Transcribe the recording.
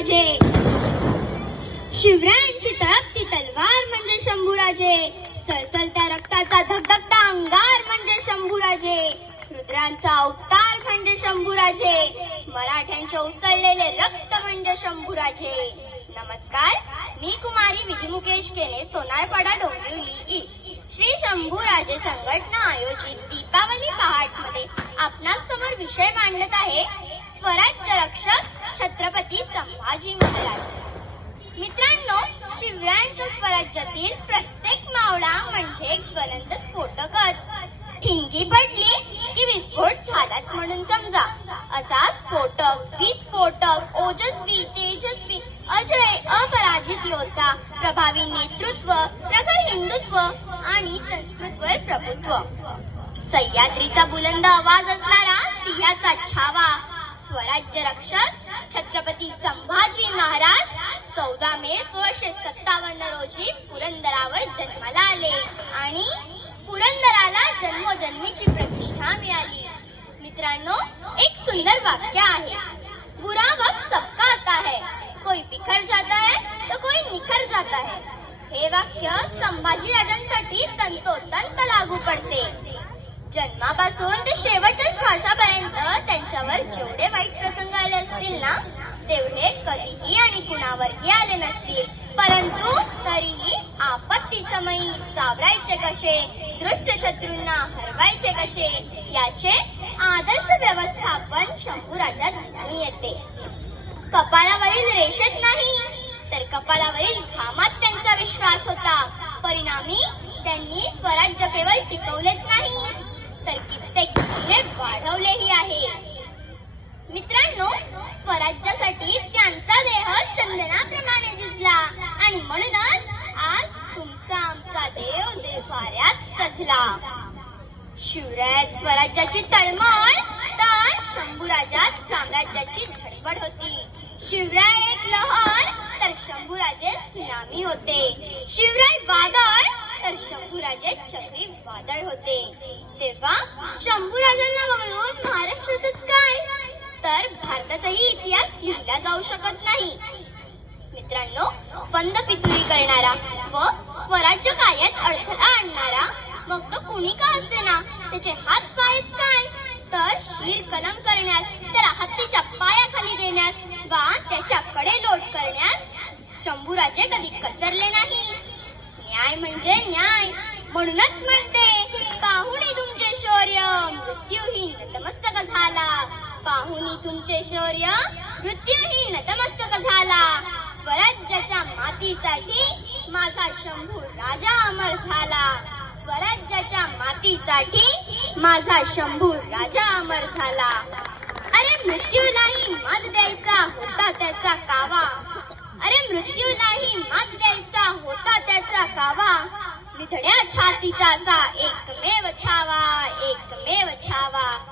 शंभूराजे. शिवरायांची तळपती तलवार म्हणजे शंभूराजे. सळसळत्या रक्ताचा धगधगता अंगार म्हणजे शंभूराजे. रुद्रांचा अवतार म्हणजे शंभूराजे. मराठ्यांचे उसळलेले रक्त म्हणजे शंभूराजे. नमस्कार, मी कुमारी विधी मुकेश केने, सोनारपाडा, डोंबिवली ईस्ट. श्री शंभूराजे संघटना आयोजित दीपावली पहाटमध्ये आपणास समोर विषय मांडत आहे स्वराज्य रक्षक छत्रपती संभाजी महाराज. मित्रांनो, शिवरायांच्या स्वराज्यातील प्रत्येक मावळा म्हणजे एक ज्वलंत स्फोटकच. ठिणगी पडली की विस्फोट झालाच म्हणून समजा. असा स्फोटक, विस्फोटक, ओजस्वी, तेजस्वी, अजय, अपराजित योद्धा, प्रभावी नेतृत्व, प्रखर हिंदुत्व आणि संस्कृतवर प्रभुत्व, सह्याद्रीचा बुलंद आवाज असणारा सिंहाचा छावा, स्वराज्य रक्षक छत्रपती संभाजी महाराज 14 मे 1657 रोजी पुरंदरावर जन्माला आले आणि पुरंदराला जन्मोजन्मीची प्रतिष्ठा मिळाली. मित्रांनो, एक सुंदर वाक्य आहे, बुरा वक्त सबका आता है, कोई बिखर जाता है तो कोई निखर जाता है. हे वाक्य संभाजी राजांसाठी तंतोतंत लागू पडते. जन्मापासून ते शेवटच्या श्वासापर्यंत त्यांच्यावर जेवढे वाईट प्रसंग आले असतील ना, तेवढे कधीही आणि कुणावरही आले नसतील. परंतु तरीही आपत्ती समयी सावरायचे कसे, दृष्ट शत्रूंना हरवायचे कसे, याचे आदर्श व्यवस्थापन शंभूराजात दिसून येते. कपाळावरील रेषेत नाही तर कपाळावरील घामात त्यांचा विश्वास होता. परिणामी त्यांनी स्वराज्य केवळ टिकवलेच नाही तर कित्येक गुणे वाढवलेही आहे. मित्रांनो, स्वराज्यासाठी त्यांचा देह चंदनाप्रमाणे झिजला आणि म्हणूनच आज तुमचा आमचा देव देव्हाऱ्यात सजला. शिवरायात स्वराज्याची तळमळ तर शंभूराजात साम्राज्याची धडपड होती. शिवराय एक लहर तर शंभूराजे सुनामी होते. शिवराय वादळ तर शंभूराजे चक्री वादळ होते. तेव्हा शंभूराजांना वगळून महाराष्ट्राचंच काय तर भारताचाही इतिहास लिहिला जाऊ शकत नाही. मित्रांनो, फंद फितुरी करणारा व स्वराज्य कार्यात अडथळा आणणारा, मग तो कुणी का असेना, त्याचे हात पायच काय तर शीर कलम करण्यास, तर हत्तीच्या पायाखाली देण्यास वा त्याच्याकडे लोट करण्यास शंभूराजे कधी कचरले नाही. न्याय म्हणजे न्याय. म्हणूनच म्हणते, पाहुणी तुमचे शौर्य मृत्यूही नतमस्तक झाला. पाहुणी तुमचे शौर्य मृत्यूही नतमस्तक झाला. स्वराज्याच्या मातीसाठी माझा शंभू राजा अमर झाला. स्वराज्याच्या मातीसाठी माझा शंभू राजा अमर झाला. अरे मृत्यूलाही मात द्यायचा होता त्याचा कावा. अरे मृत्यूलाही मात द्यायचा होता त्याचा कावा. निधड्या छातीचा असा एकमेव छावा, एकमेव छावा.